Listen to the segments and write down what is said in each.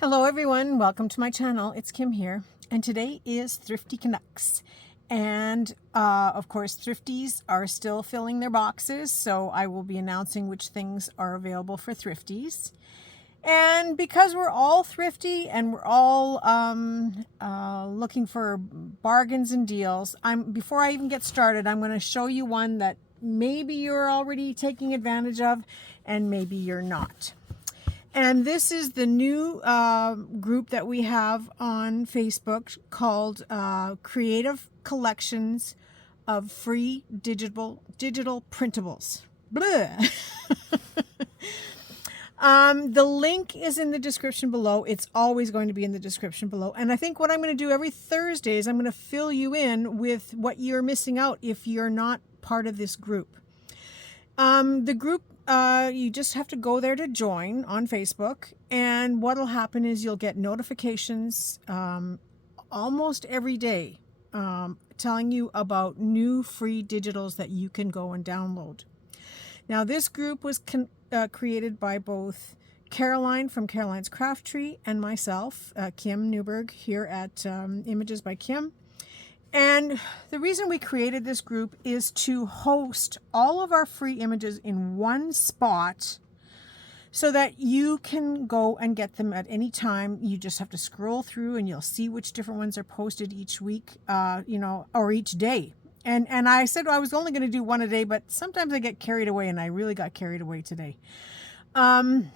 Hello everyone, welcome to my channel. It's Kim here, and today is Thrifty Canucks. And of course, Thriftees are still filling their boxes, so I will be announcing which things are available for Thriftees. And because we're all thrifty and we're all looking for bargains and deals, before I even get started, I'm going to show you one that maybe you're already taking advantage of and maybe you're not. And this is the new group that we have on Facebook called Creative Collections of Free Digital Printables. Bleh. The link is in the description below. It's always going to be in the description below. And I think what I'm going to do every Thursday is I'm going to fill you in with what you're missing out if you're not part of this group. The group, you just have to go there to join on Facebook, and what'll happen is you'll get notifications almost every day telling you about new free digitals that you can go and download. Now, this group was created by both Caroline from Caroline's Craft Tree and myself, Kim Newberg, here at Images by Kim. And the reason we created this group is to host all of our free images in one spot so that you can go and get them at any time. You just have to scroll through and you'll see which different ones are posted each week, or each day. And I said I was only going to do one a day, but sometimes I get carried away, and I really got carried away today. But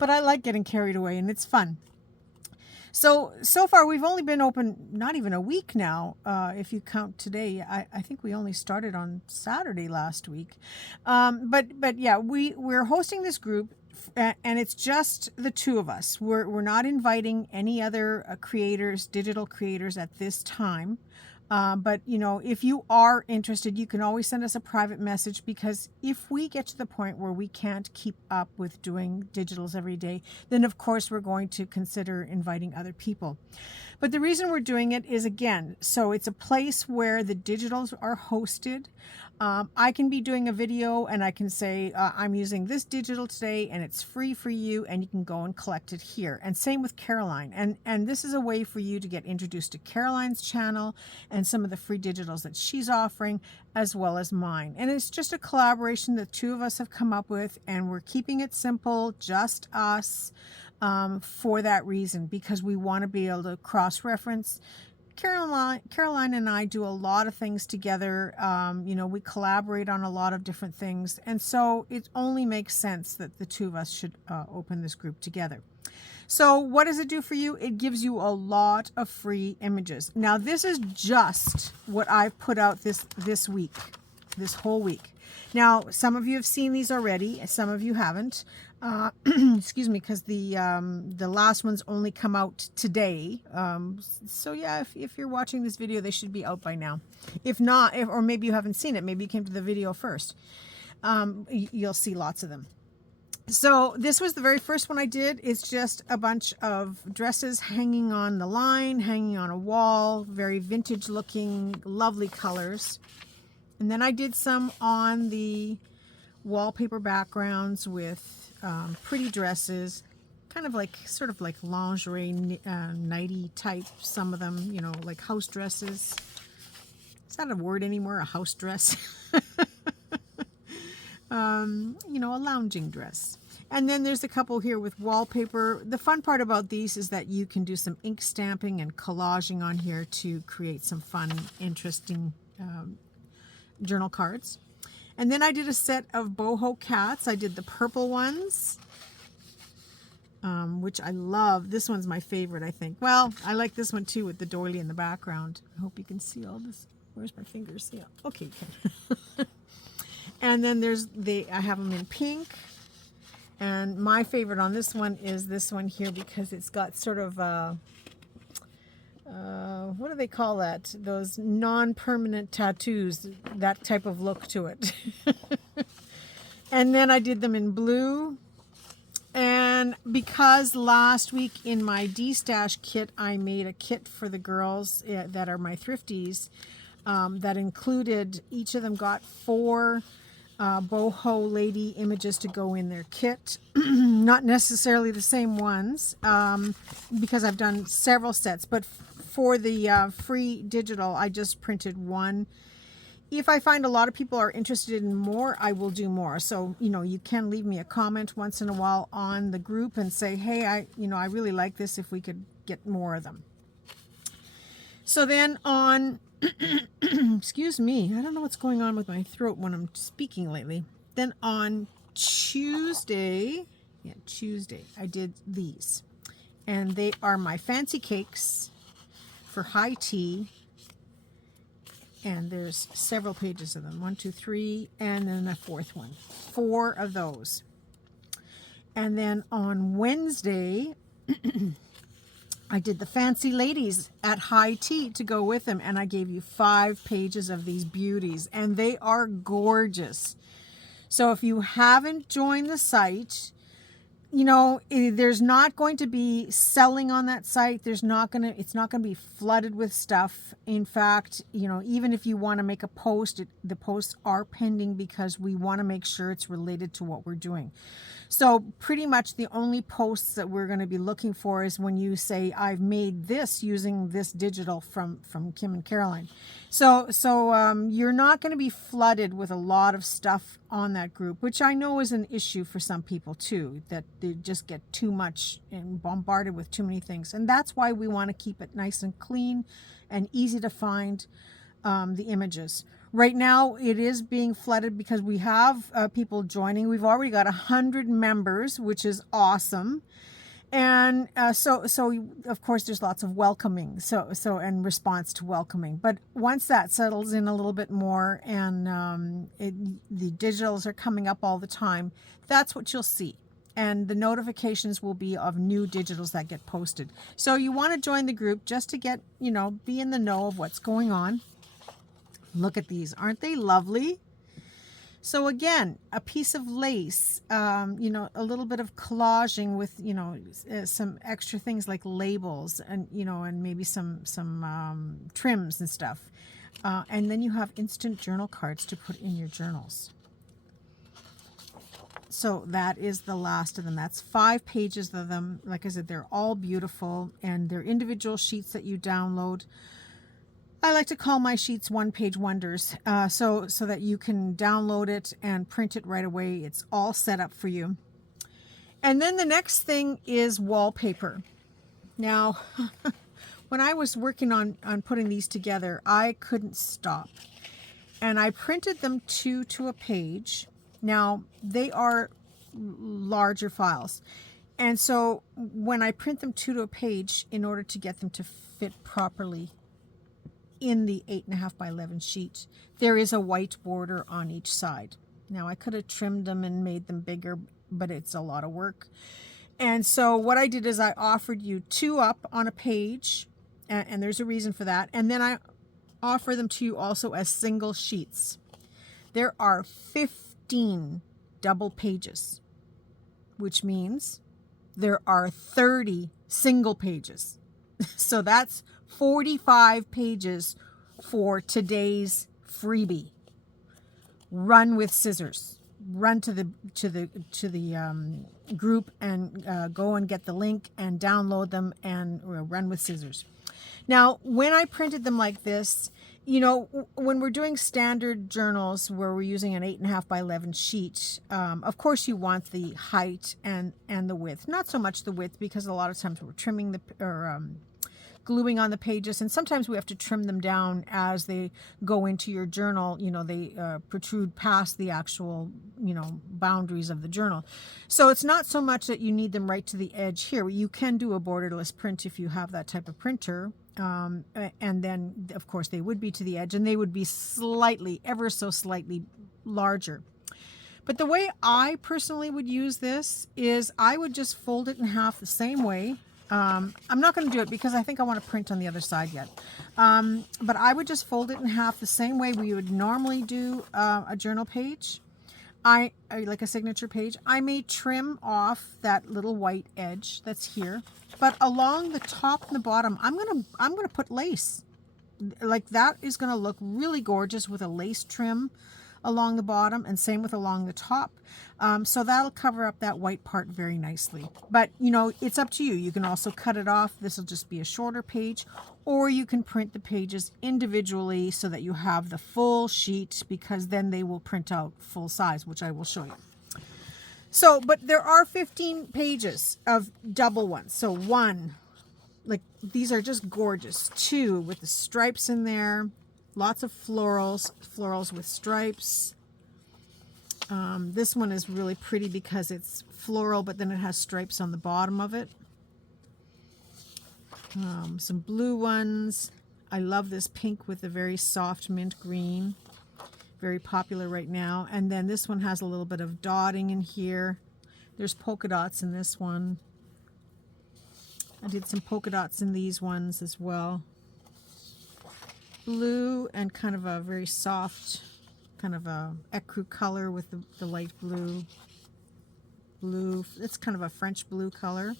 I like getting carried away, and it's fun. So far, we've only been open not even a week now, if you count today. I think we only started on Saturday last week. But yeah, we're hosting this group, and it's just the two of us. We're not inviting any other creators, digital creators at this time. But, if you are interested, you can always send us a private message, because if we get to the point where we can't keep up with doing digitals every day, then of course we're going to consider inviting other people. But the reason we're doing it is, again, so it's a place where the digitals are hosted. I can be doing a video and I can say, I'm using this digital today and it's free for you, and you can go and collect it here. And same with Caroline. And this is a way for you to get introduced to Caroline's channel and some of the free digitals that she's offering, as well as mine. And it's just a collaboration that two of us have come up with, and we're keeping it simple, just us, for that reason, because we want to be able to cross-reference. Caroline and I do a lot of things together. We collaborate on a lot of different things. And so it only makes sense that the two of us should open this group together. So what does it do for you? It gives you a lot of free images. Now, this is just what I've put out this week, this whole week. Now, some of you have seen these already. Some of you haven't. Excuse me, because the last ones only come out today. So yeah, if you're watching this video, they should be out by now. If not, or maybe you haven't seen it, maybe you came to the video first. You'll see lots of them. So this was the very first one I did. It's just a bunch of dresses hanging on the line, hanging on a wall, very vintage looking, lovely colors. And then I did some on the wallpaper backgrounds with pretty dresses, sort of like lingerie, nighty type, some of them, like house dresses. Is that a word anymore? A house dress? A lounging dress. And then there's a couple here with wallpaper. The fun part about these is that you can do some ink stamping and collaging on here to create some fun, interesting journal cards. And then I did a set of boho cats. I did the purple ones, which I love. This one's my favorite, I think. Well, I like this one too with the doily in the background. I hope you can see all this. Where's my fingers? Yeah. Okay, you can. And then I have them in pink. And my favorite on this one is this one here, because it's got sort of what do they call that? Those non-permanent tattoos, that type of look to it. And then I did them in blue. And because last week in my D-Stash kit, I made a kit for the girls that are my Thriftees, that included, each of them got 4 Boho lady images to go in their kit. Not necessarily the same ones, because I've done several sets, but for the free digital, I just printed one. If I find a lot of people are interested in more, I will do more. So, you can leave me a comment once in a while on the group and say, hey, I really like this, if we could get more of them. So then on, excuse me, I don't know what's going on with my throat when I'm speaking lately. Then on Tuesday, I did these. And they are my fancy cakes for high tea. And there's several pages of them. 1, 2, 3, and then a fourth one. 4 of those. And then on Wednesday, I did the fancy ladies at high tea to go with them, and I gave you 5 pages of these beauties, and they are gorgeous. So if you haven't joined the site, there's not going to be selling on that site. It's not going to be flooded with stuff. In fact, even if you want to make a post, the posts are pending because we want to make sure it's related to what we're doing. So pretty much the only posts that we're going to be looking for is when you say, I've made this using this digital from Kim and Caroline. So you're not going to be flooded with a lot of stuff on that group, which I know is an issue for some people too, that they just get too much and bombarded with too many things. And that's why we want to keep it nice and clean and easy to find the images. Right now, it is being flooded because we have people joining. We've already got 100 members, which is awesome. And so of course, there's lots of welcoming, and response to welcoming. But once that settles in a little bit more, and the digitals are coming up all the time, that's what you'll see. And the notifications will be of new digitals that get posted. So you want to join the group just to get, be in the know of what's going on. Look at these. Aren't they lovely? So again, a piece of lace, a little bit of collaging with, some extra things like labels and, and maybe some trims and stuff. And then you have instant journal cards to put in your journals. So that is the last of them. That's 5 pages of them. Like I said, they're all beautiful, and they're individual sheets that you download. I like to call my sheets one-page wonders, so that you can download it and print it right away. It's all set up for you. And then the next thing is wallpaper. Now, when I was working on putting these together, I couldn't stop. And I printed them 2 to a page. Now, they are larger files. And so when I print them 2 to a page, in order to get them to fit properly in the 8.5 by 11 sheet, there is a white border on each side. Now, I could have trimmed them and made them bigger, but it's a lot of work. And so what I did is I offered you 2 up on a page, and there's a reason for that. And then I offer them to you also as single sheets. There are 15 double pages, which means there are 30 single pages. So that's 45 pages for today's freebie. Run with scissors. Run to the group and go and get the link and download them and run with scissors. Now, when I printed them like this, when we're doing standard journals where we're using an 8.5 by 11 sheet, of course you want the height and the width. Not so much the width, because a lot of times we're trimming gluing on the pages, and sometimes we have to trim them down as they go into your journal. They protrude past the actual boundaries of the journal. So it's not so much that you need them right to the edge here. You can do a borderless print if you have that type of printer, and then of course they would be to the edge, and they would be ever so slightly larger. But the way I personally would use this is I would just fold it in half the same way. I'm not going to do it because I think I want to print on the other side yet. But I would just fold it in half the same way we would normally do a journal page. Like a signature page. I may trim off that little white edge that's here, but along the top and the bottom, I'm gonna put lace. Like that is going to look really gorgeous with a lace trim along the bottom, and same with along the top. So that'll cover up that white part very nicely. But, you know, it's up to you. You can also cut it off. This will just be a shorter page, or you can print the pages individually so that you have the full sheet, because then they will print out full size, which I will show you. So, but there are 15 pages of double ones. So one, like these are just gorgeous. Two with the stripes in there, lots of florals with stripes. This one is really pretty because it's floral, but then it has stripes on the bottom of it. Some blue ones. I love this pink with the very soft mint green. Very popular right now. And then this one has a little bit of dotting in here. There's polka dots in this one. I did some polka dots in these ones as well. Blue and kind of a very soft, kind of a ecru color with the light blue. Blue, it's kind of a French blue color.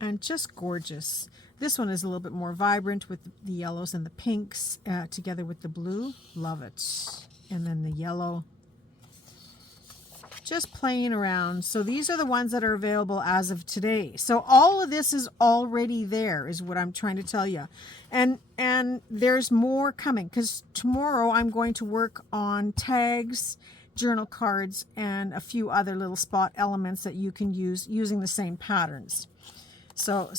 And just gorgeous. This one is a little bit more vibrant with the yellows and the pinks together with the blue. Love it. And then the yellow. Just playing around. So these are the ones that are available as of today. So all of this is already there, is what I'm trying to tell you. And there's more coming, because tomorrow I'm going to work on tags, journal cards, and a few other little spot elements that you can use using the same patterns. So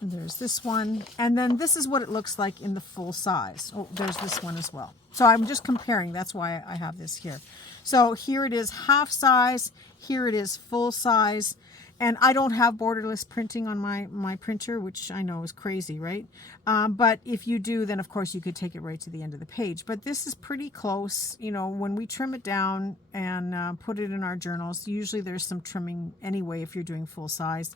there's this one, and then this is what it looks like in the full size. Oh, there's this one as well. So I'm just comparing. That's why I have this here. So here it is half size. Here it is full size. And I don't have borderless printing on my printer, which I know is crazy, right? But if you do, then of course you could take it right to the end of the page. But this is pretty close. You know, when we trim it down and put it in our journals, usually there's some trimming anyway if you're doing full size.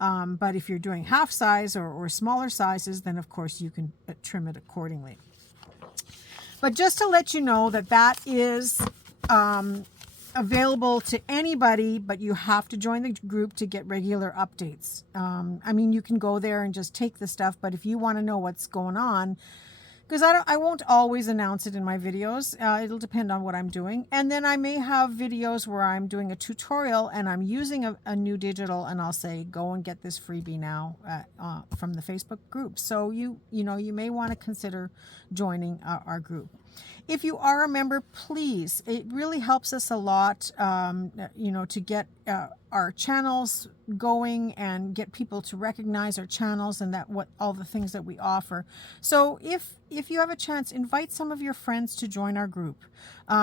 But if you're doing half size or smaller sizes, then of course you can trim it accordingly. But just to let you know that that is available to anybody, but you have to join the group to get regular updates. I mean, you can go there and just take the stuff, but if you want to know what's going on, because I won't always announce it in my videos. It'll depend on what I'm doing. And then I may have videos where I'm doing a tutorial and I'm using a new digital, and I'll say, go and get this freebie now from the Facebook group. So you may want to consider joining our group. If you are a member, please, it really helps us a lot, to get our channels going and get people to recognize our channels and all the things that we offer. So if you have a chance, invite some of your friends to join our group.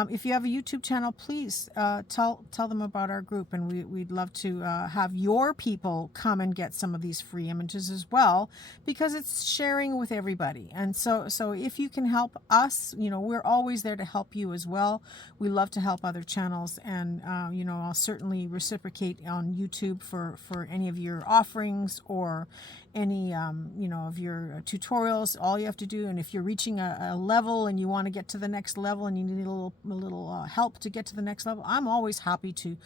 If you have a YouTube channel, please tell them about our group, and we'd love to have your people come and get some of these free images as well, because it's sharing with everybody. And so if you can help us, we're always there to help you as well. We love to help other channels, and I'll certainly reciprocate on YouTube for any of your offerings or any of your tutorials. All you have to do, and if you're reaching a level and you want to get to the next level and you need a little help to get to the next level, I'm always happy to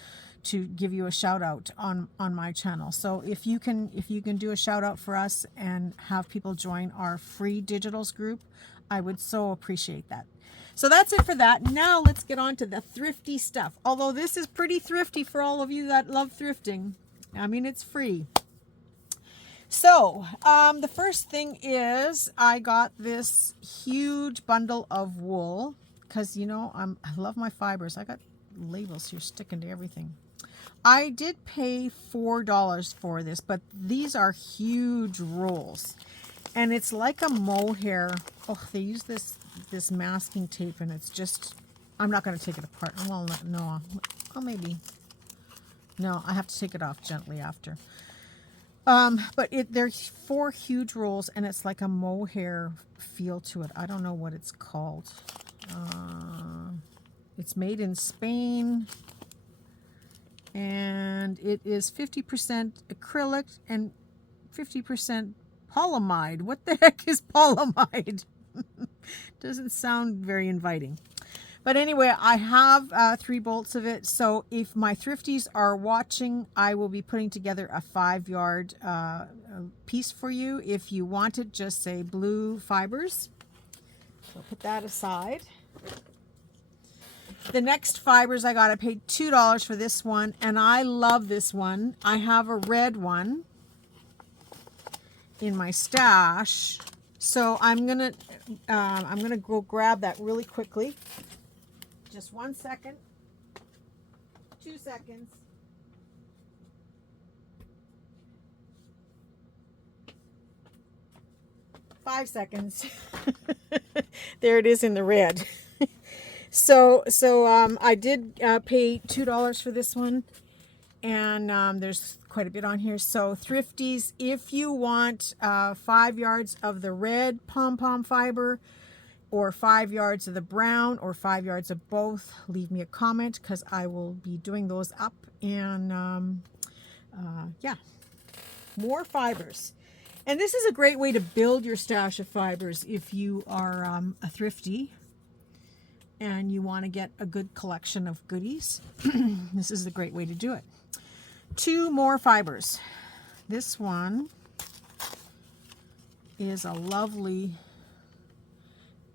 give you a shout out on my channel. So if you can do a shout out for us and have people join our free digitals group, I would so appreciate that. So that's it for that. Now let's get on to the thrifty stuff. Although this is pretty thrifty for all of you that love thrifting. I mean, it's free. So the first thing is I got this huge bundle of wool, because I love my fibers. I got labels here sticking to everything. I did pay $4 for this, but these are huge rolls, and it's like a mohair. Oh, they use this masking tape, and it's just, I'm not going to take it apart. Well, no, maybe. No, I have to take it off gently after. But there's 4 huge rolls, and it's like a mohair feel to it. I don't know what it's called. It's made in Spain, and it is 50% acrylic and 50% polyamide. What the heck is polyamide? Doesn't sound very inviting. But anyway, I have 3 bolts of it. So if my thrifties are watching, I will be putting together a 5-yard piece for you. If you want it, just say blue fibers. So put that aside. The next fibers I got, I paid $2 for this one, and I love this one. I have a red one in my stash, so I'm gonna go grab that really quickly. Just 1 second, 2 seconds. 5 seconds. There it is in the red. So I did pay $2 for this one, and there's quite a bit on here. So Thriftees, if you want 5 yards of the red pom-pom fiber, or 5 yards of the brown, or 5 yards of both, leave me a comment, because I will be doing those up. And yeah, more fibers. And this is a great way to build your stash of fibers if you are a thrifty and you want to get a good collection of goodies. This is a great way to do it. 2 more fibers. This one is a lovely,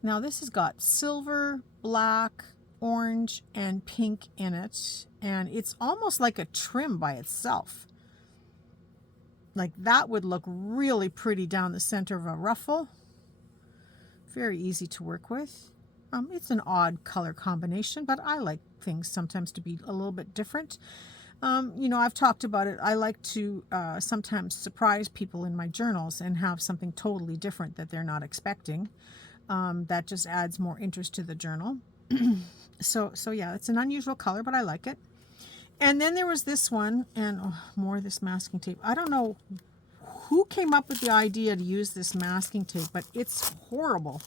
now this has got silver, black, orange, and pink in it, and it's almost like a trim by itself. Like that would look really pretty down the center of a ruffle. Very easy to work with. It's an odd color combination, but I like things sometimes to be a little bit different. You know, I've talked about it. I like to sometimes surprise people in my journals and have something totally different that they're not expecting. That just adds more interest to the journal. So yeah, it's an unusual color, but I like it. And then there was this one, and more of this masking tape. I don't know who came up with the idea to use this masking tape, but it's horrible.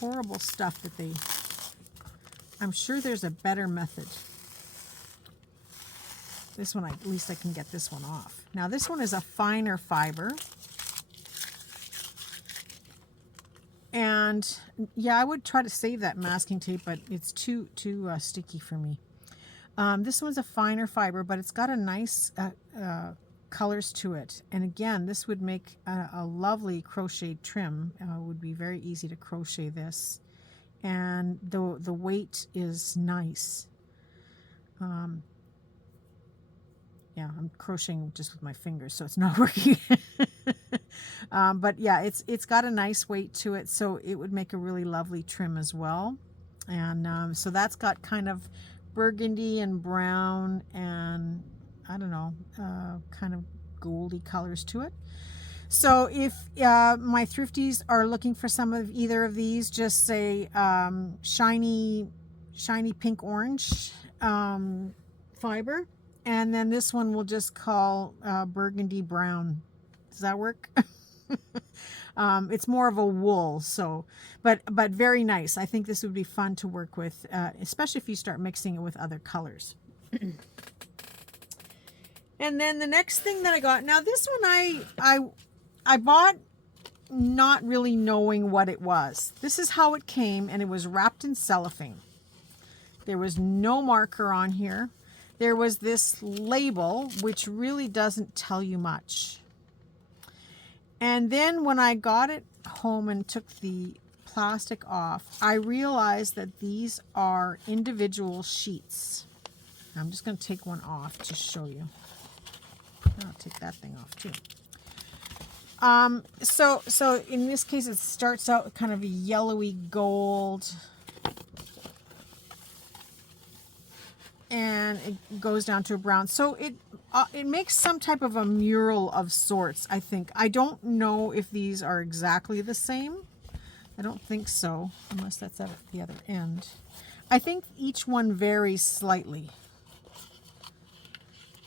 Horrible stuff that they... I'm sure there's a better method. This one, at least I can get this one off. Now this one is a finer fiber. And yeah, I would try to save that masking tape, but it's too sticky for me. This one's a finer fiber, but it's got a nice colors to it. And again, this would make a lovely crocheted trim. It would be very easy to crochet this. And the weight is nice. Yeah, I'm crocheting just with my fingers, so it's not working. But yeah, it's got a nice weight to it, so it would make a really lovely trim as well. And so that's got kind of burgundy and brown and I don't know, kind of goldy colors to it. So if my thrifties are looking for some of either of these, just say shiny pink orange fiber, and then this one we'll just call burgundy brown. Does that work? It's more of a wool, so but very nice. I think this would be fun to work with, especially if you start mixing it with other colors. And then the next thing that I got, now this one I bought not really knowing what it was. This is how it came, and it was wrapped in cellophane. There was no marker on here. There was this label, which really doesn't tell you much. And then when I got it home and took the plastic off, I realized that these are individual sheets. I'm just going to take one off to show you. I'll take that thing off too. So in this case, it starts out kind of a yellowy gold, and it goes down to a brown. So it makes some type of a mural of sorts, I think. I don't know if these are exactly the same. I don't think so, unless that's at the other end. I think each one varies slightly,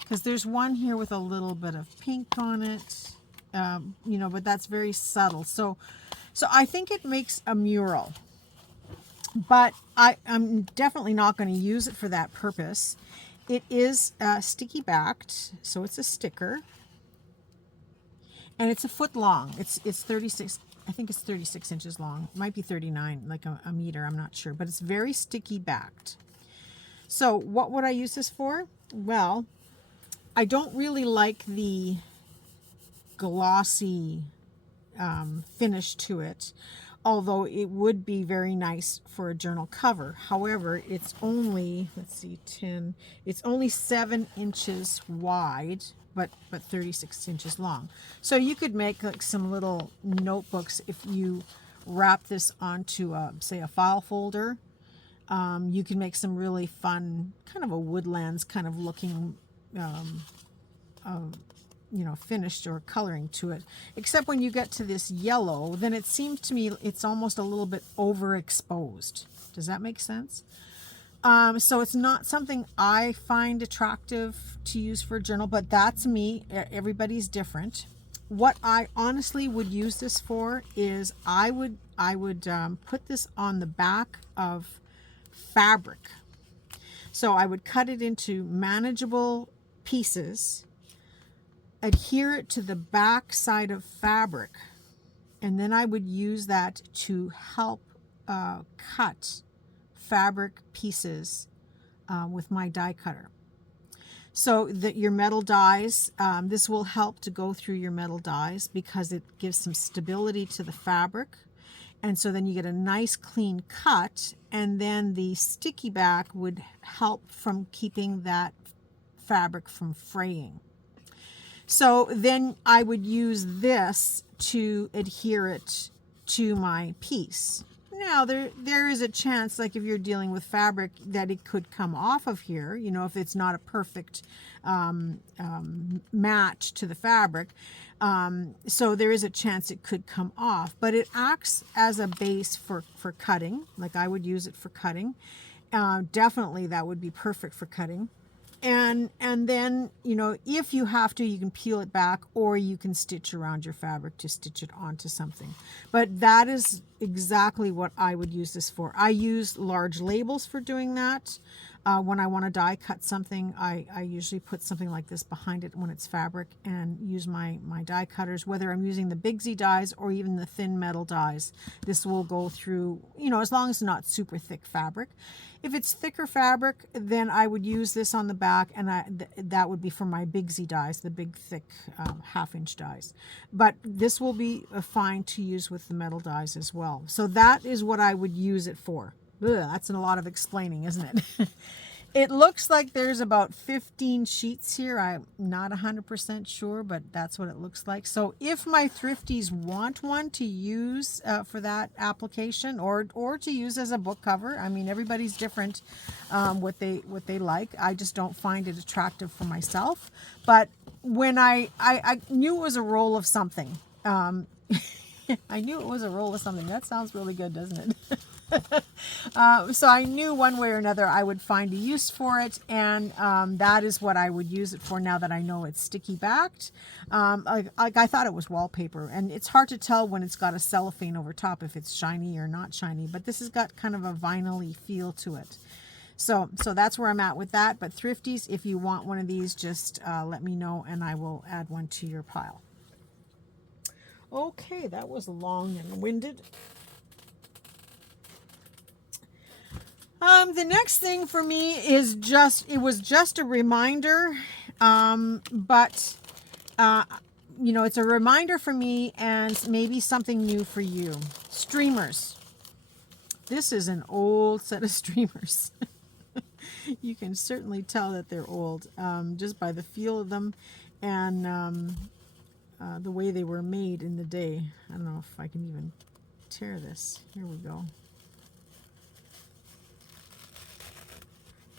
because there's one here with a little bit of pink on it, you know, but that's very subtle. So I think it makes a mural, but I'm definitely not going to use it for that purpose. It is sticky backed, so it's a sticker, and it's a foot long. It's 36. I think it's 36 inches long. It might be 39, like a meter. I'm not sure, but it's very sticky backed. So what would I use this for? Well, I don't really like the glossy finish to it. although it would be very nice for a journal cover. However, it's only, let's see, 10, it's only 7 inches wide, but 36 inches long. So you could make like some little notebooks if you wrap this onto, say, a file folder. You can make some really fun, kind of a woodlands kind of looking, finished or coloring to it. Except when you get to this yellow, then it seems to me it's almost a little bit overexposed. Does that make sense? So it's not something I find attractive to use for a journal, but that's me. Everybody's different. What I honestly would use this for is I would put this on the back of fabric. So I would cut it into manageable pieces, adhere it to the back side of fabric, and then I would use that to help cut fabric pieces with my die cutter. So that your metal dies, this will help to go through your metal dies because it gives some stability to the fabric. And so then you get a nice clean cut, and then the sticky back would help from keeping that fabric from fraying. So then I would use this to adhere it to my piece. Now there is a chance, like if you're dealing with fabric, that it could come off of here, if it's not a perfect match to the fabric. So there is a chance it could come off, but it acts as a base for cutting. Like I would use it for cutting. Definitely that would be perfect for cutting. And then, if you have to, you can peel it back, or you can stitch around your fabric to stitch it onto something. But that is exactly what I would use this for. I use large labels for doing that. When I want to die cut something, I usually put something like this behind it when it's fabric and use my die cutters, whether I'm using the Big Z dies or even the thin metal dies. This will go through, as long as it's not super thick fabric. If it's thicker fabric, then I would use this on the back, and that would be for my Big Z dies, the big thick 1/2 inch dies. But this will be fine to use with the metal dies as well. So that is what I would use it for. Ugh, that's a lot of explaining, isn't it? It looks like there's about 15 sheets here. I'm not 100% sure, but that's what it looks like. So if my Thriftees want one to use for that application, or to use as a book cover, I mean, everybody's different what they like. I just don't find it attractive for myself. But when I knew it was a roll of something. I knew it was a roll of something. That sounds really good, doesn't it? So I knew one way or another I would find a use for it, and that is what I would use it for now that I know it's sticky backed. Like I thought it was wallpaper, and it's hard to tell when it's got a cellophane over top if it's shiny or not shiny, but this has got kind of a vinyl-y feel to it. So that's where I'm at with that. But Thrifties, if you want one of these, just let me know and I will add one to your pile. Okay, that was long and winded. The next thing for me is it was just a reminder, but it's a reminder for me and maybe something new for you. Streamers. This is an old set of streamers. You can certainly tell that they're old, just by the feel of them and the way they were made in the day. I don't know if I can even tear this. Here we go.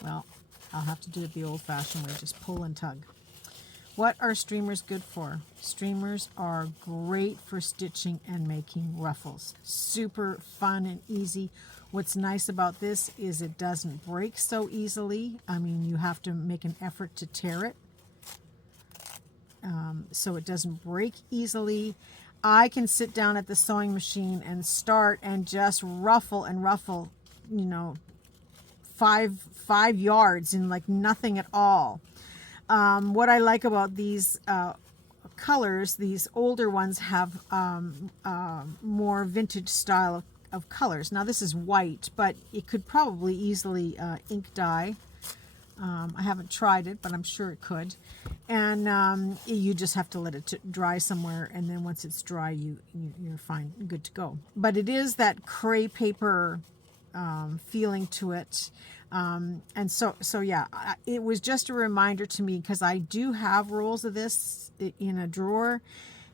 Well, I'll have to do it the old-fashioned way, just pull and tug. What are streamers good for? Streamers are great for stitching and making ruffles. Super fun and easy. What's nice about this is it doesn't break so easily. I mean, you have to make an effort to tear it. So it doesn't break easily. I can sit down at the sewing machine and start and just ruffle and ruffle, 5 yards in like nothing at all. What I like about these colors, these older ones have more vintage style of colors. Now this is white, but it could probably easily ink dye. I haven't tried it, but I'm sure it could. And you just have to let it dry somewhere, and then once it's dry, you're fine, good to go. But it is that crepe paper feeling to it. And so yeah, it was just a reminder to me, because I do have rolls of this in a drawer,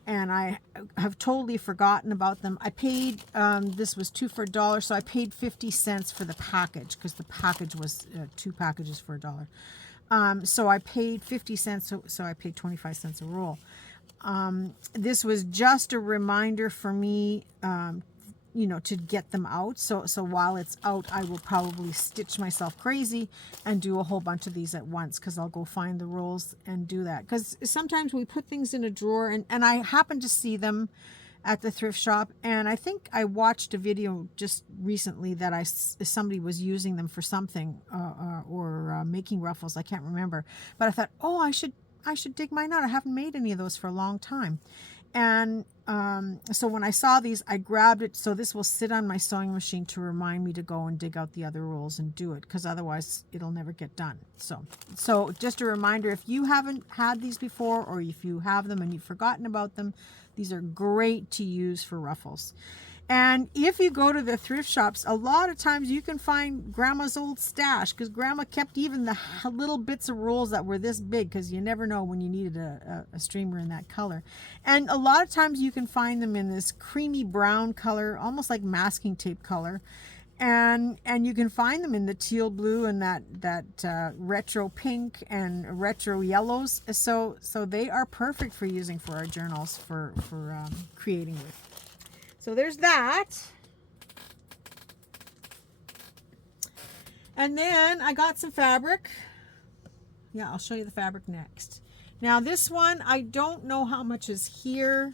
and I have totally forgotten about them. I paid, this was 2 for $1, so I paid 50 cents for the package, because the package was 2 packages for $1. So I paid 50 cents, so I paid 25 cents a roll. This was just a reminder for me, to get them out. So while it's out, I will probably stitch myself crazy and do a whole bunch of these at once, because I'll go find the rolls and do that. Because sometimes we put things in a drawer, and I happen to see them at the thrift shop, and I think I watched a video just recently that somebody was using them for something, or making ruffles. I can't remember, but I thought, oh, I should dig mine out. I haven't made any of those for a long time. And so when I saw these, I grabbed it. So this will sit on my sewing machine to remind me to go and dig out the other rolls and do it, because otherwise it'll never get done. So just a reminder, if you haven't had these before, or if you have them and you've forgotten about them, these are great to use for ruffles. And if you go to the thrift shops, a lot of times you can find grandma's old stash, because grandma kept even the little bits of rolls that were this big, because you never know when you needed a streamer in that color. And a lot of times you can find them in this creamy brown color, almost like masking tape color. And you can find them in the teal blue and that retro pink and retro yellows. So they are perfect for using for our journals, for creating with. So there's that. And then I got some fabric. Yeah, I'll show you the fabric next. Now this one, I don't know how much is here.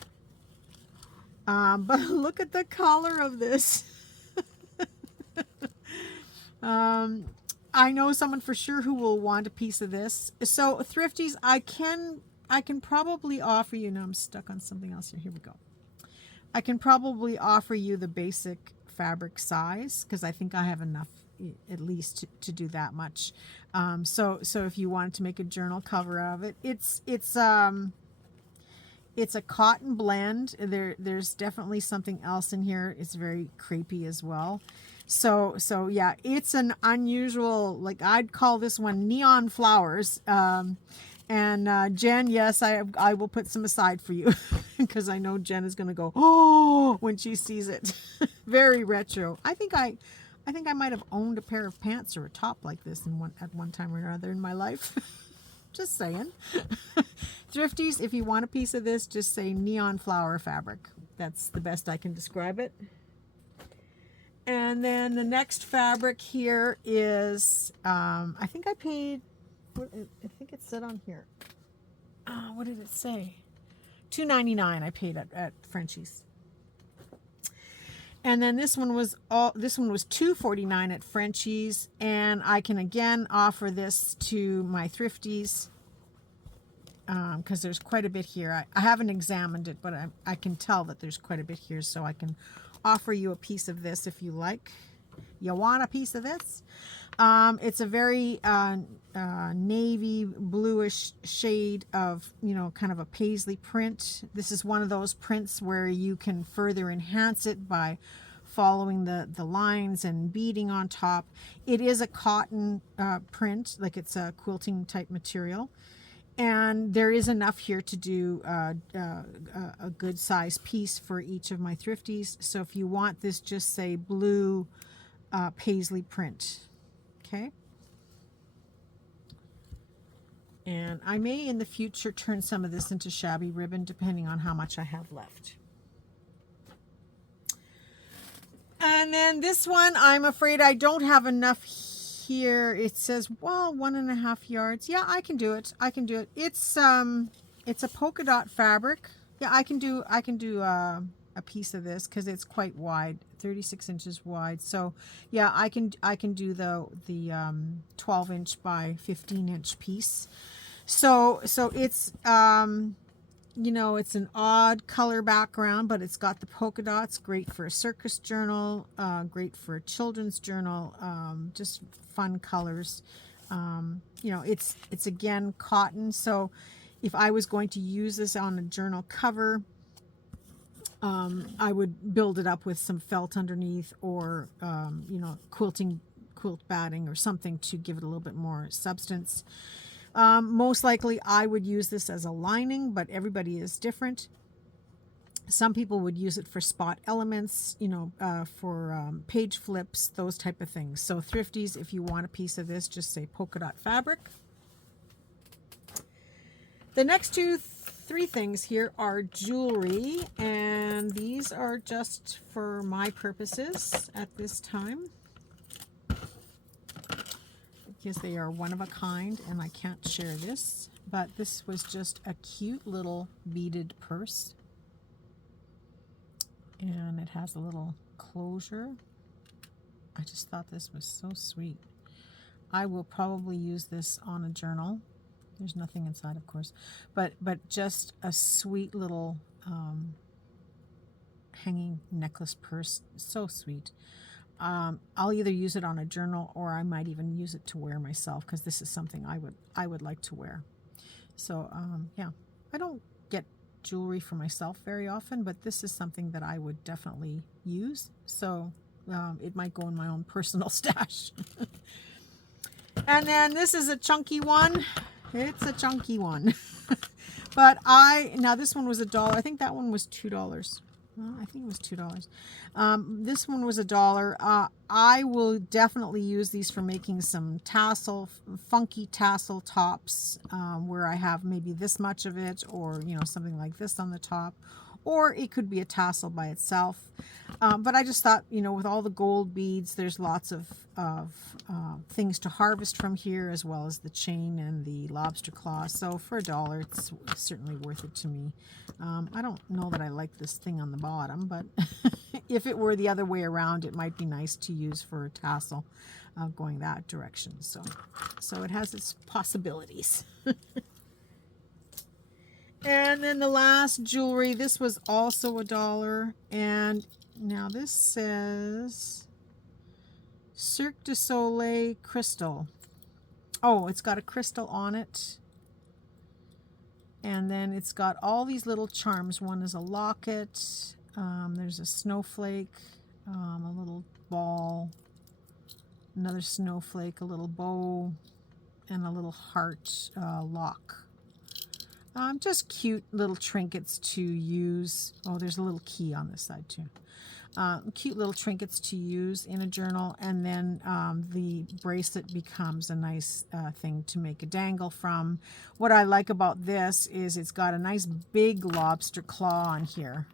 But look at the color of this. I know someone for sure who will want a piece of this. So Thriftees, I can probably offer you, now I'm stuck on something else here. Here we go. I can probably offer you the basic fabric size, because I think I have enough at least to do that much. So if you wanted to make a journal cover of it, it's a cotton blend. There's definitely something else in here. It's very crepey as well. So yeah, it's an unusual, like I'd call this one neon flowers. And Jen, yes, I will put some aside for you, because I know Jen is going to go, oh, when she sees it. Very retro. I think I might have owned a pair of pants or a top like this at one time or another in my life. Just saying. Thrifties, if you want a piece of this, just say neon flower fabric. That's the best I can describe it. And then the next fabric here is, I think I paid, I think it said on here. What did it say? $2.99 I paid at Frenchie's. And then this one was $2.49 at Frenchie's, and I can again offer this to my Thrifties, because there's quite a bit here. I haven't examined it, but I can tell that there's quite a bit here, so I can offer you a piece of this if you like. You want a piece of this? It's a very navy bluish shade of, kind of a paisley print. This is one of those prints where you can further enhance it by following the lines and beading on top. It is a cotton print, like it's a quilting type material. And there is enough here to do a good size piece for each of my Thrifties. So if you want this, just say blue paisley print. Okay. And I may in the future turn some of this into shabby ribbon, depending on how much I have left. And then this one, I'm afraid I don't have enough here. It says, well, 1.5 yards. Yeah, I can do it. It's a polka dot fabric. Yeah, I can do a piece of this, because it's quite wide, 36 inches wide. So yeah, I can do the 12-inch by 15-inch piece. So it's it's an odd color background, but it's got the polka dots. Great for a circus journal, great for a children's journal. Just fun colors. You know, it's again cotton, so if I was going to use this on a journal cover, I would build it up with some felt underneath, or you know, quilt batting or something to give it a little bit more substance. Most likely I would use this as a lining, but everybody is different. Some people would use it for spot elements, you know, for page flips, those type of things. So Thriftees, if you want a piece of this, just say polka dot fabric. The next three things here are jewelry, and these are just for my purposes at this time, because they are one of a kind and I can't share this. But this was just a cute little beaded purse, and it has a little closure. I just thought this was so sweet. I will probably use this on a journal. There's nothing inside, of course, but just a sweet little hanging necklace purse. So sweet. I'll either use it on a journal, or I might even use it to wear myself, because this is something I would like to wear. So yeah, I don't get jewelry for myself very often, but this is something that I would definitely use. So it might go in my own personal stash. And then this is a chunky one. It's a chunky one. But now this one was $1. I think that one was $2. Well, I think it was $2. This one was $1. I will definitely use these for making some funky tassel tops, where I have maybe this much of it, or you know, something like this on the top, or it could be a tassel by itself. But I just thought, you know, with all the gold beads, there's lots of things to harvest from here, as well as the chain and the lobster claw. So for $1, it's certainly worth it to me. I don't know that I like this thing on the bottom, but if it were the other way around, it might be nice to use for a tassel going that direction. So it has its possibilities. And then the last jewelry, this was also $1, and now this says Cirque du Soleil crystal. Oh, it's got a crystal on it, and then it's got all these little charms. One is a locket, there's a snowflake, a little ball, another snowflake, a little bow, and a little heart lock. Just cute little trinkets to use. Oh, there's a little key on this side too. Cute little trinkets to use in a journal, and then the bracelet becomes a nice thing to make a dangle from. What I like about this is it's got a nice big lobster claw on here.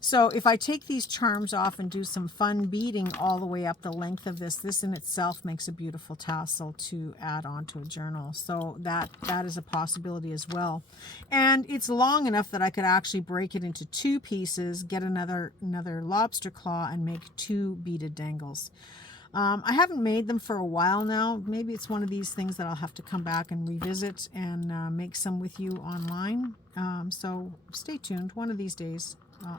So if I take these charms off and do some fun beading all the way up the length of this in itself makes a beautiful tassel to add on to a journal. So that is a possibility as well. And it's long enough that I could actually break it into two pieces, get another lobster claw, and make two beaded dangles. I haven't made them for a while now. Maybe it's one of these things that I'll have to come back and revisit and make some with you online. So stay tuned. One of these days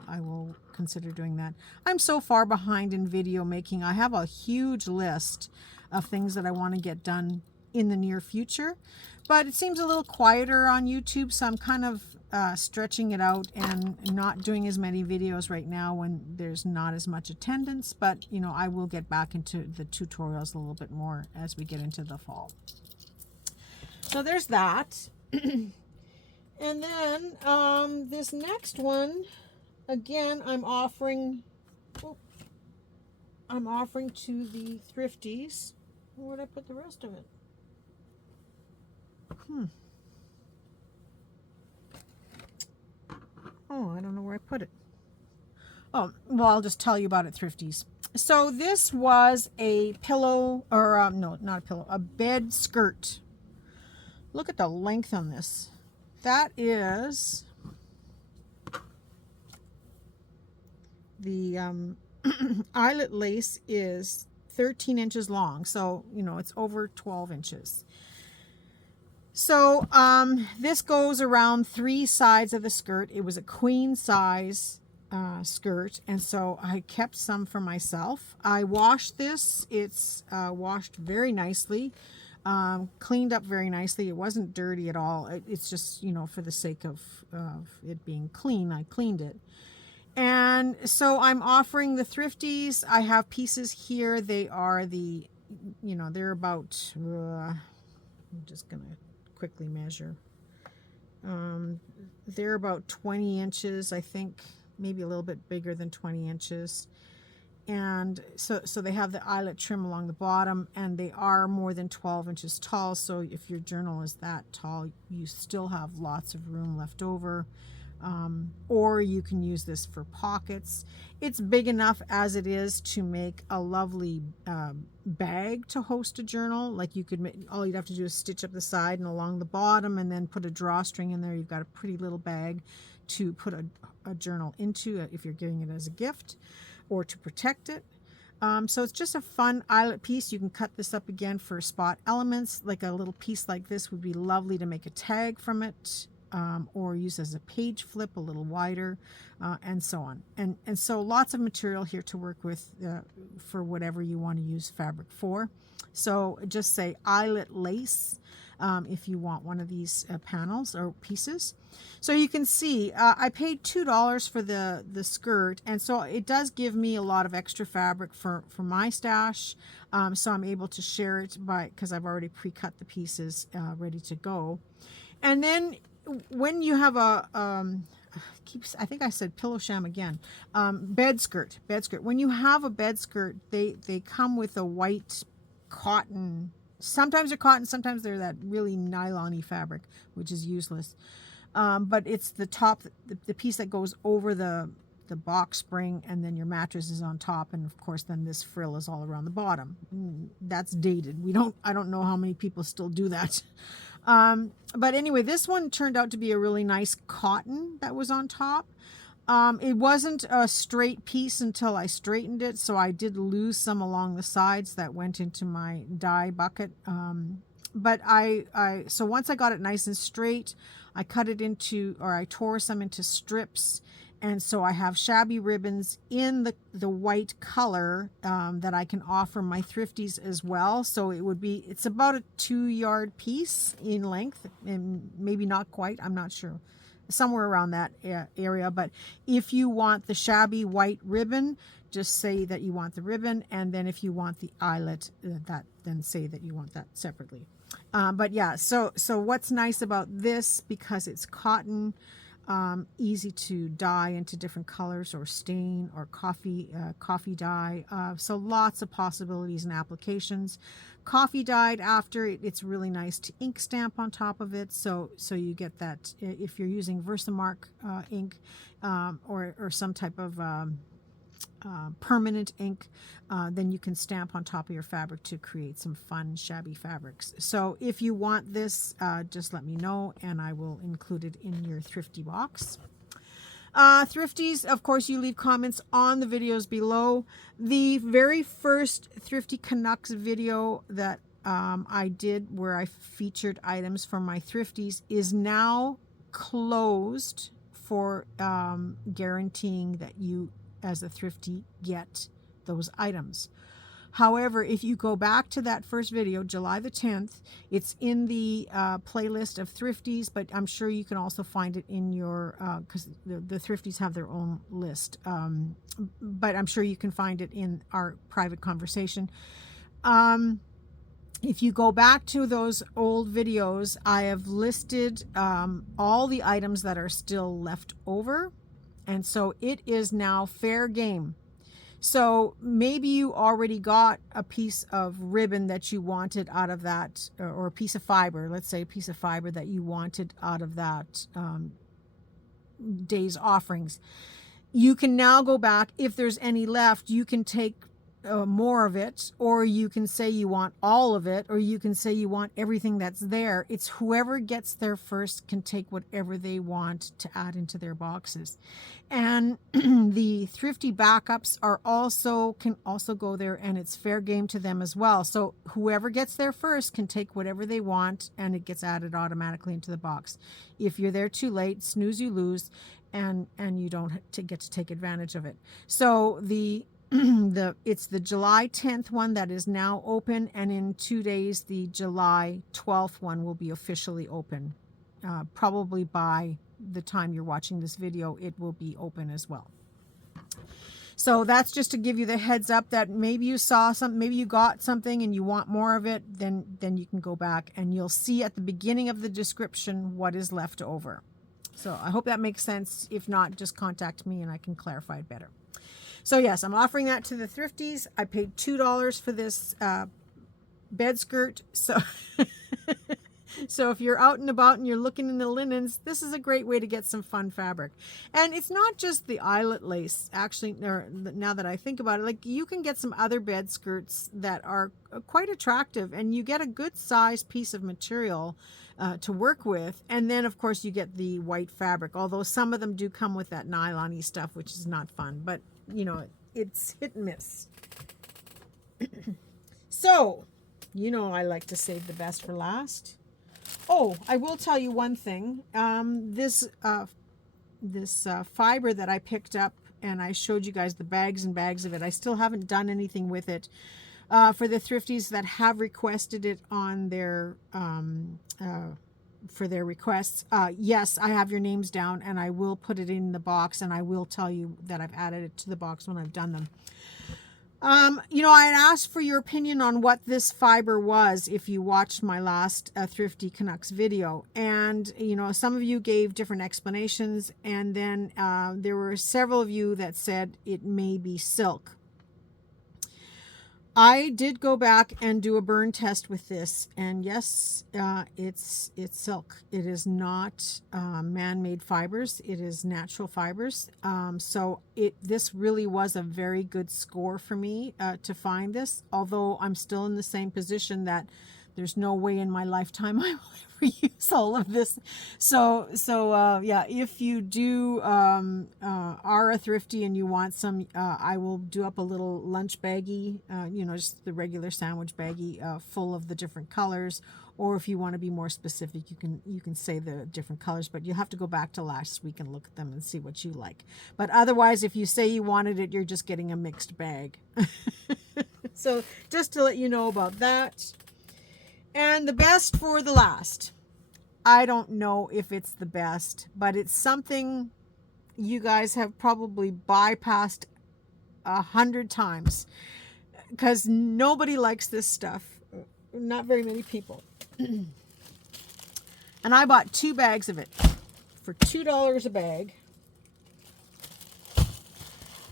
I will consider doing that. I'm so far behind in video making. I have a huge list of things that I want to get done in the near future, but it seems a little quieter on YouTube, so I'm kind of stretching it out and not doing as many videos right now when there's not as much attendance. But you know, I will get back into the tutorials a little bit more as we get into the fall. So there's that. And then this next one, again, I'm offering to the Thriftees. Where'd I put the rest of it? Oh, I don't know where I put it. Oh, well, I'll just tell you about it, Thriftees. So this was a pillow, or no, not a pillow, a bed skirt. Look at the length on this. That is the eyelet lace is 13 inches long, so you know it's over 12 inches. So this goes around 3 sides of the skirt. It was a queen size skirt, and so I kept some for myself. I washed this. It's washed very nicely. Cleaned up very nicely. It wasn't dirty at all. It's just, you know, for the sake of it being clean, I cleaned it. And so I'm offering the Thriftees. I have pieces here. They are the, you know, they're about, I'm just going to quickly measure. They're about 20 inches, I think, maybe a little bit bigger than 20 inches. And so they have the eyelet trim along the bottom, and they are more than 12 inches tall. So if your journal is that tall, you still have lots of room left over. Or you can use this for pockets. It's big enough as it is to make a lovely bag to host a journal. Like you could make, all you'd have to do is stitch up the side and along the bottom, and then put a drawstring in there. You've got a pretty little bag to put a journal into if you're giving it as a gift or to protect it. So it's just a fun eyelet piece. You can cut this up again for spot elements. Like a little piece like this would be lovely to make a tag from it. Or use as a page flip a little wider, and so on. And so lots of material here to work with for whatever you want to use fabric for. So just say eyelet lace if you want one of these panels or pieces. So you can see I paid $2 for the skirt, and so it does give me a lot of extra fabric for my stash. So I'm able to share it because I've already pre-cut the pieces ready to go. And then when you have a I think I said pillow sham again, bed skirt. When you have a bed skirt, they come with a white cotton. Sometimes they're cotton, sometimes they're that really nylon-y fabric, which is useless. But it's the top, the piece that goes over the box spring, and then your mattress is on top, and of course then this frill is all around the bottom. That's dated. I don't know how many people still do that. But anyway, this one turned out to be a really nice cotton that was on top. It wasn't a straight piece until I straightened it, so I did lose some along the sides that went into my dye bucket. But so once I got it nice and straight, I cut it into, or I tore some into strips. And so I have shabby ribbons in the white color that I can offer my Thrifties as well. So it's about a 2-yard piece in length, and maybe not quite, I'm not sure, somewhere around that area. But if you want the shabby white ribbon, just say that you want the ribbon, and then if you want the eyelet, then say that you want that separately. But yeah, so what's nice about this, because it's cotton, easy to dye into different colors or stain or coffee dye. So lots of possibilities and applications. Coffee dyed after, it's really nice to ink stamp on top of it. So you get that if you're using Versamark ink or some type of permanent ink, then you can stamp on top of your fabric to create some fun shabby fabrics. So if you want this, just let me know and I will include it in your Thrifty box. Thrifties, of course, you leave comments on the videos below. The very first Thrifty Canucks video that I did, where I featured items from my Thrifties, is now closed for guaranteeing that you as a Thrifty get those items. However, if you go back to that first video, July the 10th, it's in the playlist of Thrifties, but I'm sure you can also find it in your, because the Thrifties have their own list, but I'm sure you can find it in our private conversation. If you go back to those old videos, I have listed all the items that are still left over. And so it is now fair game. So maybe you already got a piece of ribbon that you wanted out of that, or a piece of fiber, let's say a piece of fiber that you wanted out of that day's offerings. You can now go back. If there's any left, you can take more of it, or you can say you want all of it, or you can say you want everything that's there. It's whoever gets there first can take whatever they want to add into their boxes. And the Thrifty backups can also go there, and it's fair game to them as well. So whoever gets there first can take whatever they want, and it gets added automatically into the box. If you're there too late, snooze you lose, and you don't get to take advantage of it. So the It's the July 10th one that is now open, and in 2 days the July 12th one will be officially open. Probably by the time you're watching this video, it will be open as well. So that's just to give you the heads up that maybe you saw something, maybe you got something and you want more of it, then you can go back and you'll see at the beginning of the description what is left over. So I hope that makes sense. If not, just contact me and I can clarify it better. So yes, I'm offering that to the Thriftees. I paid $2 for this bed skirt. So so if you're out and about and you're looking in the linens, this is a great way to get some fun fabric. And it's not just the eyelet lace, actually, now that I think about it, like you can get some other bed skirts that are quite attractive, and you get a good size piece of material to work with. And then of course you get the white fabric, although some of them do come with that nylon-y stuff, which is not fun, but you know, it's hit and miss. So, you know, I like to save the best for last. Oh, I will tell you one thing. This fiber that I picked up, and I showed you guys the bags and bags of it. I still haven't done anything with it. For the Thrifties that have requested it on their for their requests, yes, I have your names down, and I will put it in the box, and I will tell you that I've added it to the box when I've done them. You know, I had asked for your opinion on what this fiber was if you watched my last Thrifty Canucks video. And, you know, some of you gave different explanations. And then there were several of you that said it may be silk. I did go back and do a burn test with this, and yes, it's silk. It is not man-made fibers. It is natural fibers. So this really was a very good score for me to find this, although I'm still in the same position that there's no way in my lifetime I will ever use all of this. So yeah, if you do are a thrifty and you want some, I will do up a little lunch baggie, you know, just the regular sandwich baggie full of the different colors. Or if you want to be more specific, you can say the different colors, but you'll have to go back to last week and look at them and see what you like. But otherwise, if you say you wanted it, you're just getting a mixed bag. So just to let you know about that. And the best for the last. I don't know if it's the best, but it's something you guys have probably bypassed 100 times because nobody likes this stuff. Not very many people. And I bought 2 bags of it for $2 a bag.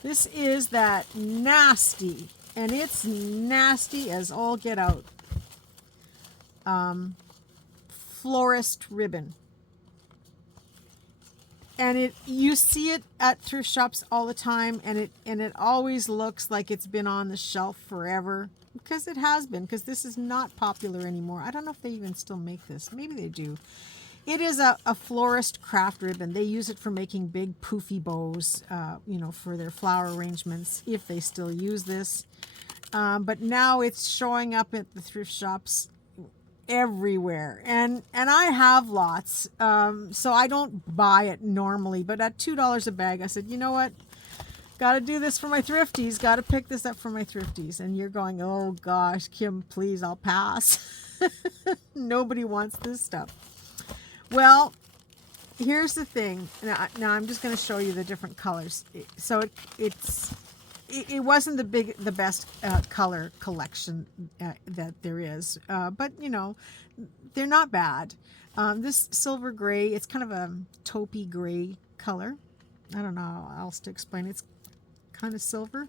This is that nasty, and it's nasty as all get out. Florist ribbon, and you see it at thrift shops all the time, and it always looks like it's been on the shelf forever, because it has been, because this is not popular anymore. I don't know if they even still make this. Maybe they do. It is a florist craft ribbon. They use it for making big poofy bows, you know, for their flower arrangements, if they still use this. But now it's showing up at the thrift shops everywhere, and I have lots, so I don't buy it normally, but at $2 a bag, I said, you know what, gotta do this for my Thrifties, gotta pick this up for my Thrifties. And you're going, oh gosh, Kim, please, I'll pass. Nobody wants this stuff. Well, here's the thing. Now I'm just going to show you the different colors. So it wasn't the best color collection that there is, but you know, they're not bad. This silver gray, it's kind of a taupey gray color. I don't know how else to explain it. It's kind of silver.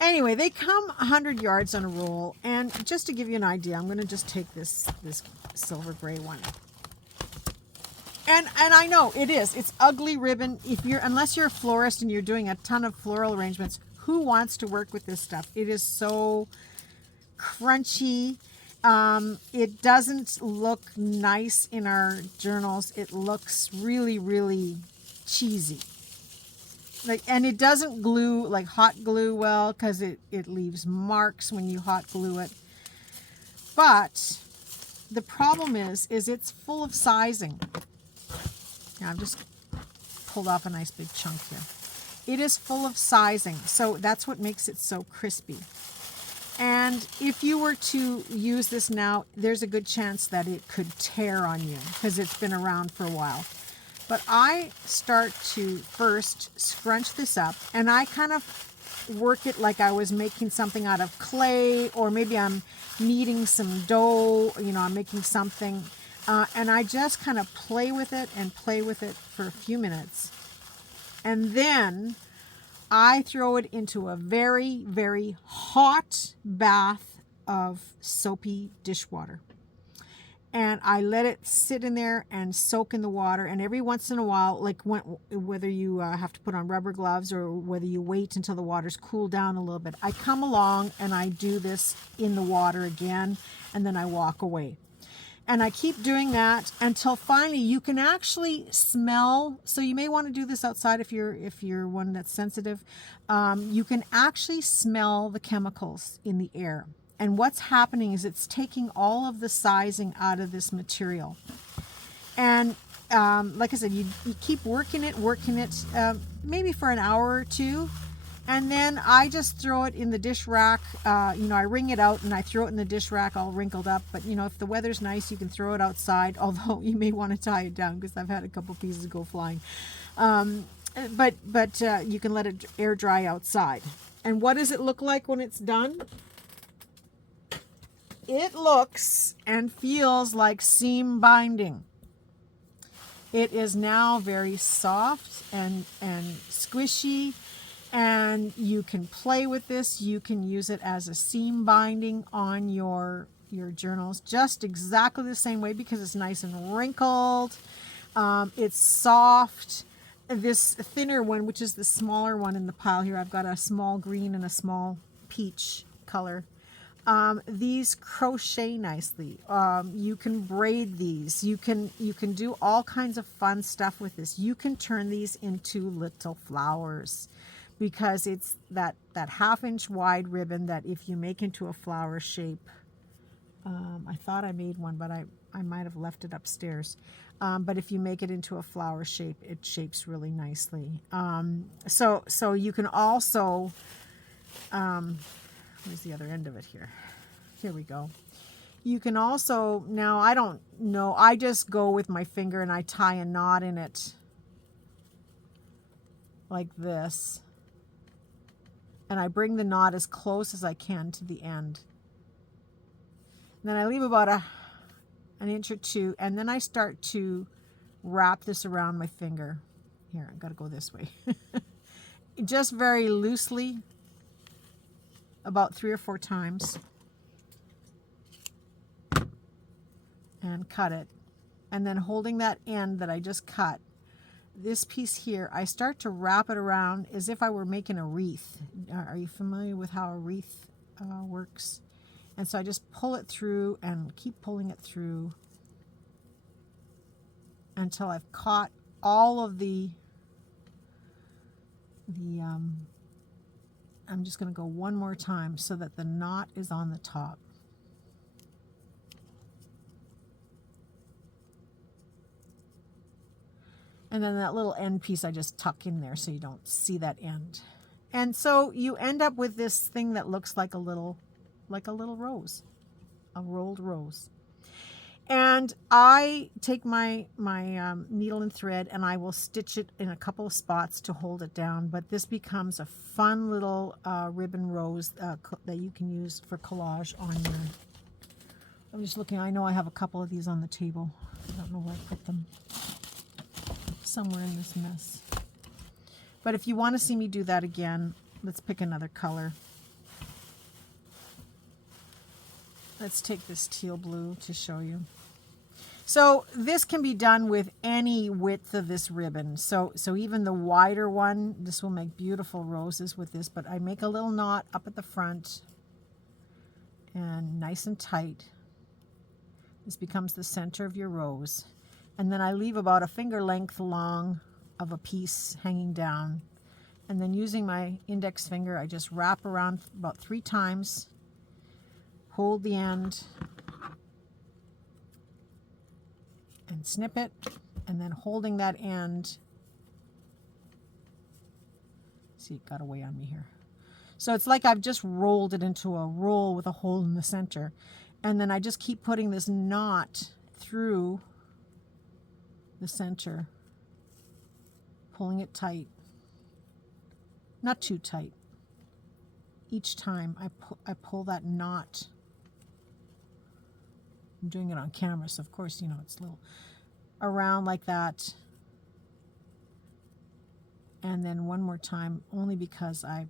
Anyway, they come 100 yards on a roll, and just to give you an idea, I'm going to just take this silver gray one. And I know it's ugly ribbon. Unless you're a florist and you're doing a ton of floral arrangements, who wants to work with this stuff? It is so crunchy. It doesn't look nice in our journals. It looks really, really cheesy. And it doesn't glue like hot glue well, because it leaves marks when you hot glue it. But the problem is it's full of sizing. Now I've just pulled off a nice big chunk here. It is full of sizing, so that's what makes it so crispy. And if you were to use this now, there's a good chance that it could tear on you because it's been around for a while. But I start to first scrunch this up, and I kind of work it like I was making something out of clay, or maybe I'm kneading some dough, you know, I'm making something. And I just kind of play with it and play with it for a few minutes. And then I throw it into a very, very hot bath of soapy dishwater. And I let it sit in there and soak in the water. And every once in a while, like whether you have to put on rubber gloves or whether you wait until the water's cooled down a little bit, I come along and I do this in the water again, and then I walk away. And I keep doing that until finally you can actually smell. So you may want to do this outside if you're one that's sensitive. You can actually smell the chemicals in the air. And what's happening is it's taking all of the sizing out of this material. And like I said, you keep working it, maybe for an hour or two. And then I just throw it in the dish rack. You know, I wring it out and I throw it in the dish rack all wrinkled up. But, you know, if the weather's nice, you can throw it outside. Although you may want to tie it down because I've had a couple pieces go flying. But you can let it air dry outside. And what does it look like when it's done? It looks and feels like seam binding. It is now very soft and squishy, and you can play with this. You can use it as a seam binding on your journals, just exactly the same way because it's nice and wrinkled. It's soft. This thinner one, which is the smaller one in the pile here, I've got a small green and a small peach color. These crochet nicely. You can braid these. You can do all kinds of fun stuff with this. You can turn these into little flowers because it's that 1/2 inch wide ribbon that if you make into a flower shape, I thought I made one, but I might have left it upstairs. But if you make it into a flower shape, it shapes really nicely. So you can also, where's the other end of it here? Here we go. You can also, now I don't know, I just go with my finger and I tie a knot in it like this. And I bring the knot as close as I can to the end. And then I leave about an inch or two, and then I start to wrap this around my finger. Here, I've got to go this way. Just very loosely, about 3 or 4 times. And cut it. And then holding that end that I just cut, this piece here, I start to wrap it around as if I were making a wreath. Are you familiar with how a wreath works? And so I just pull it through and keep pulling it through until I've caught all of the I'm just going to go one more time so that the knot is on the top. And then that little end piece I just tuck in there so you don't see that end. And so you end up with this thing that looks like a little rose, a rolled rose. And I take my needle and thread and I will stitch it in a couple of spots to hold it down. But this becomes a fun little ribbon rose that you can use for collage on your... I'm just looking, I know I have a couple of these on the table. I don't know where I put them. Somewhere in this mess. But if you want to see me do that again, let's pick another color. Let's take this teal blue to show you. So this can be done with any width of this ribbon. So even the wider one, this will make beautiful roses with this, but I make a little knot up at the front and nice and tight. This becomes the center of your rose. And then I leave about a finger length long of a piece hanging down. And then using my index finger, I just wrap around about 3 times, hold the end, and snip it. And then holding that end, See, it got away on me here. So it's like I've just rolled it into a roll with a hole in the center. And then I just keep putting this knot through the center, pulling it tight. Not too tight. Each time I pull that knot. I'm doing it on camera, so of course, you know, it's a little around like that. And then one more time, only because I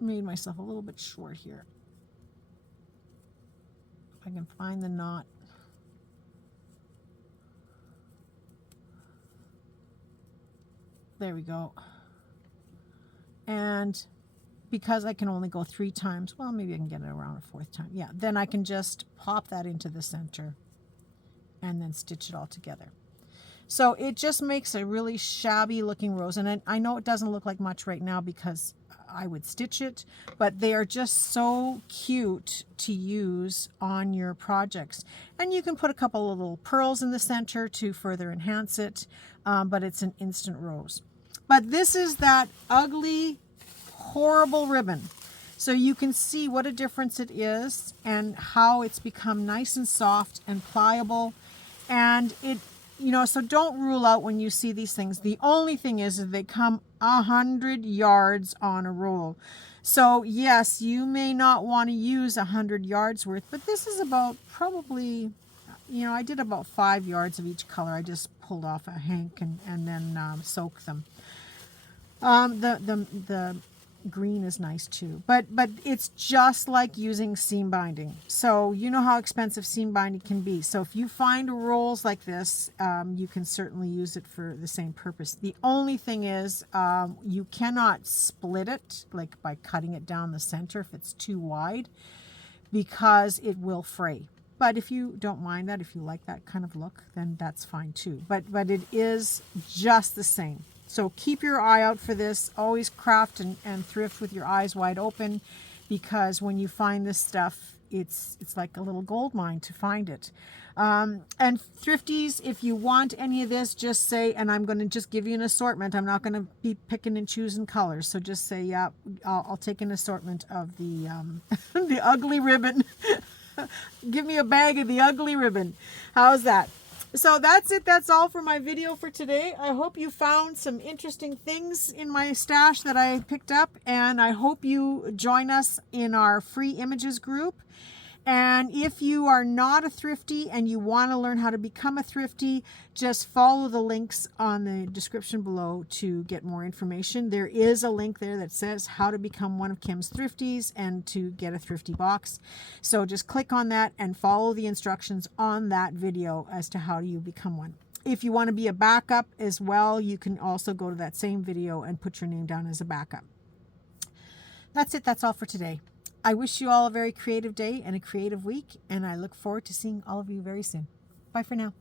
made myself a little bit short here. If I can find the knot. There we go. And because I can only go 3 times, well, maybe I can get it around a 4th time. Yeah, then I can just pop that into the center and then stitch it all together. So it just makes a really shabby looking rose. And I know it doesn't look like much right now because I would stitch it, but they are just so cute to use on your projects. And you can put a couple of little pearls in the center to further enhance it, but it's an instant rose. But this is that ugly, horrible ribbon. So you can see what a difference it is and how it's become nice and soft and pliable. And it, you know, so don't rule out when you see these things. The only thing is that they come 100 yards on a roll. So yes, you may not want to use 100 yards worth, but this is about probably, you know, I did about 5 yards of each color. I just pulled off a hank and then soaked them. The green is nice too, but it's just like using seam binding. So you know how expensive seam binding can be. So if you find rolls like this, you can certainly use it for the same purpose. The only thing is you cannot split it like by cutting it down the center if it's too wide, because it will fray. But if you don't mind that, if you like that kind of look, then that's fine too. But it is just the same. So keep your eye out for this. Always craft and thrift with your eyes wide open, because when you find this stuff, it's like a little gold mine to find it. And Thriftees, if you want any of this, just say, and I'm going to just give you an assortment. I'm not going to be picking and choosing colors. So just say, yeah, I'll take an assortment of the the ugly ribbon. Give me a bag of the ugly ribbon. How's that? So that's it. That's all for my video for today. I hope you found some interesting things in my stash that I picked up, and I hope you join us in our free images group. And if you are not a thrifty and you want to learn how to become a thrifty, just follow the links on the description below to get more information. There is a link there that says how to become one of Kim's Thrifties and to get a thrifty box. So just click on that and follow the instructions on that video as to how you become one. If you want to be a backup as well, you can also go to that same video and put your name down as a backup. That's it. That's all for today. I wish you all a very creative day and a creative week, and I look forward to seeing all of you very soon. Bye for now.